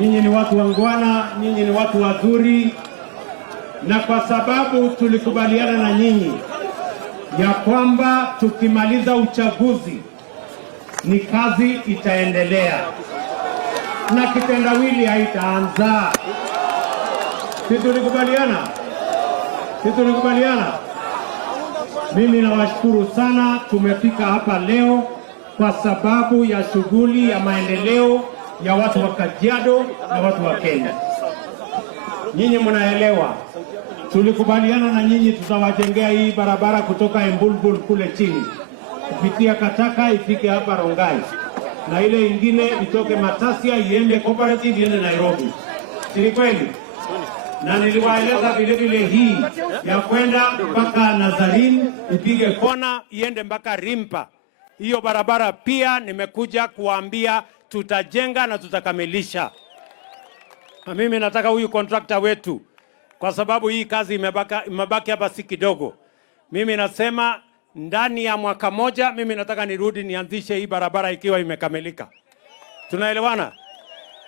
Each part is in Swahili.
Nyinyi ni watu wangwana, nyinyi ni watu wazuri, na kwa sababu tulikubaliana na nyinyi ya kwamba tukimaliza uchaguzi ni kazi itaendelea na kitendawili haitaanza. Sisi tulikubaliana. Mimi nawashukuru sana, tumefika hapa leo kwa sababu ya shughuli ya maendeleo ya watu wa Kajiado na watu wa Kenya. Nyinyi mnaelewa, tulikubaliana na nyinyi tutawajengea hii barabara kutoka Embulbul kule chini kupitia Kataka ifike hapa Rongai, na ile ingine itoke Matasia iende Cooperative iende Nairobi. Si kweli? Na niliwaeleza vile vile hii ya kwenda mpaka Nazarene ipige kona iende mpaka Rimpa. Hiyo barabara pia nimekuja kuambia tutajenga na tutakamilisha. Na mimi nataka huyu contractor wetu, kwa sababu hii kazi imebaki hapa si kidogo. Mimi nasema ndani ya mwaka moja mimi nataka nirudi nianzishe hii barabara ikiwa imekamilika. Tunaelewana?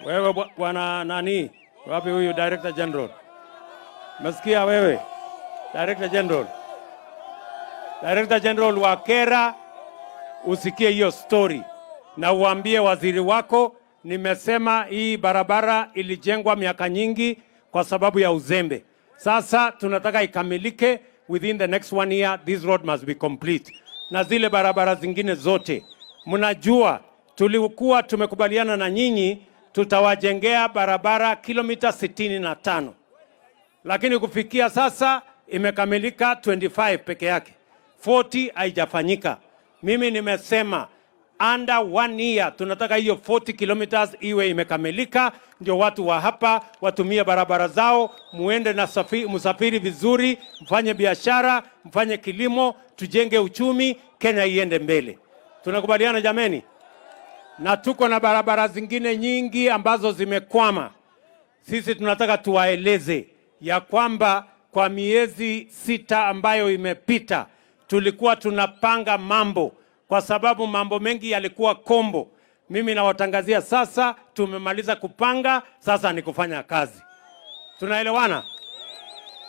Wewe bwana nani? Wapi huyu Director General? Masikia wewe? Director General. Director General wa Kera, usikie hiyo story na uambie waziri wako nimesema hii barabara ilijengwa miaka nyingi kwa sababu ya uzembe. Sasa tunataka ikamilike within the next 1 year. This road must be complete. Na zile barabara zingine zote mnajua tulikuwa tumekubaliana na nyinyi tutawajengea barabara kilomita 65, lakini kufikia sasa imekamilika 25 peke yake, 40 haijafanyika. Mimi nimesema under 1 year tunataka hiyo 40 kilometers iwe imekamilika, ndio watu wa hapa watumie barabara zao, muende na msafiri vizuri, mfanye biashara, mfanye kilimo, tujenge uchumi, Kenya iende mbele. Tunakubaliana jameni? Na tuko na barabara zingine nyingi ambazo zimekwama. Sisi tunataka tuwaeleze ya kwamba kwa miezi 6 ambayo imepita tulikuwa tunapanga mambo, kwa sababu mambo mengi yalikuwa kombo. Mimi nawatangazia sasa tumemaliza kupanga, sasa ni kufanya kazi. Tunaelewana?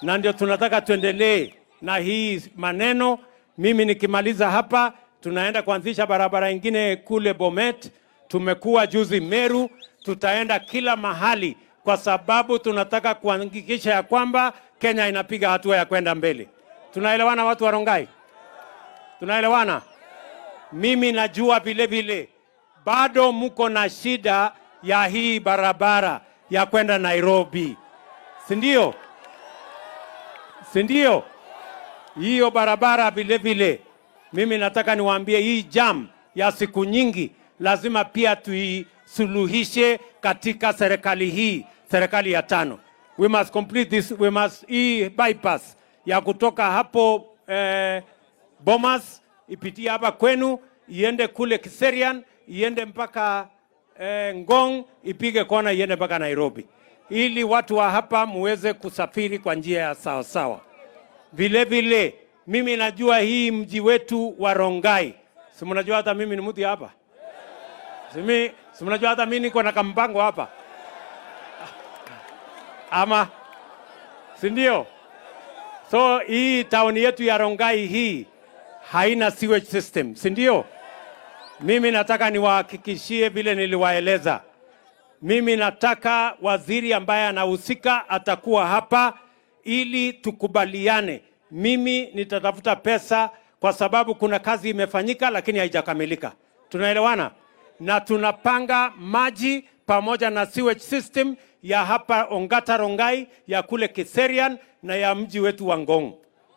Na ndio tunataka tuendelee na hii maneno. Mimi nikimaliza hapa tunaenda kuanzisha barabara ingine kule Bomet, tumekuwa juzi Meru, tutaenda kila mahali kwa sababu tunataka kuhakikisha ya kwamba Kenya inapiga hatua ya kwenda mbele. Tunaelewana watu wa Rongai? Tunaelewana? Mimi najua vile vile bado mko na shida ya hii barabara ya kwenda Nairobi. Sindio? Sindio? Hiyo barabara vile vile mimi nataka niwaambie hii jam ya siku nyingi lazima pia tuisuluhishe katika serikali hii, serikali ya 5. We must complete this, we must bypass ya kutoka hapo Bomas ipitie hapa kwenu iende kule Kiserian iende mpaka Ngong ipige kona iende mpaka Nairobi, ili watu wa hapa muweze kusafiri kwa njia ya sawa sawa. Vile vile mimi najua hii mji wetu wa Rongai, si mnajua hata mimi ni mtu hapa, si mnajua hata mimi niko na kampango hapa ama si ndio? So hii town yetu ya Rongai hii haina sewage system, si ndio? Mimi nataka niwahakikishie vile niliwaeleza. Mimi nataka waziri ambaye anahusika atakuwa hapa ili tukubaliane. Mimi nitatafuta pesa kwa sababu kuna kazi imefanyika lakini haijakamilika. Tunaelewana? Na tunapanga maji pamoja na sewage system ya hapa Ongata Rongai, ya kule Kiserian na ya mji wetu wa Ngong.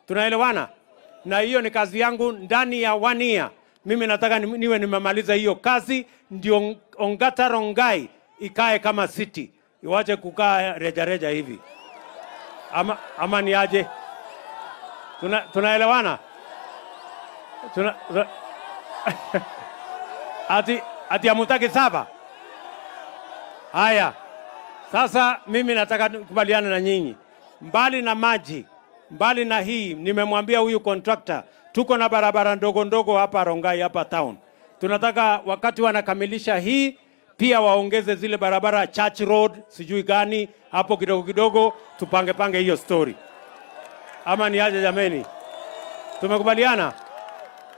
Tunaelewana? Na hiyo ni kazi yangu ndani ya 1 year. Mimi nataka niwe nimemaliza hiyo kazi, ndio Ongata Rongai ikae kama city, iwache kukaa reja hivi. Ama ni aje? Tunaelewana? Ati amutaki saba? Haya. Sasa mimi nataka kubaliana na nyinyi. Mbali na maji, mbali na hii, nimemwambia huyu contractor, tuko na barabara ndogo ndogo hapa Rongai hapa town. Tunataka wakati wanakamilisha hii Pia waongeze zile barabara Church Road, sijui gani, hapo kidogo kidogo tupange hiyo story. Ama ni aje jameni? Tumekubaliana?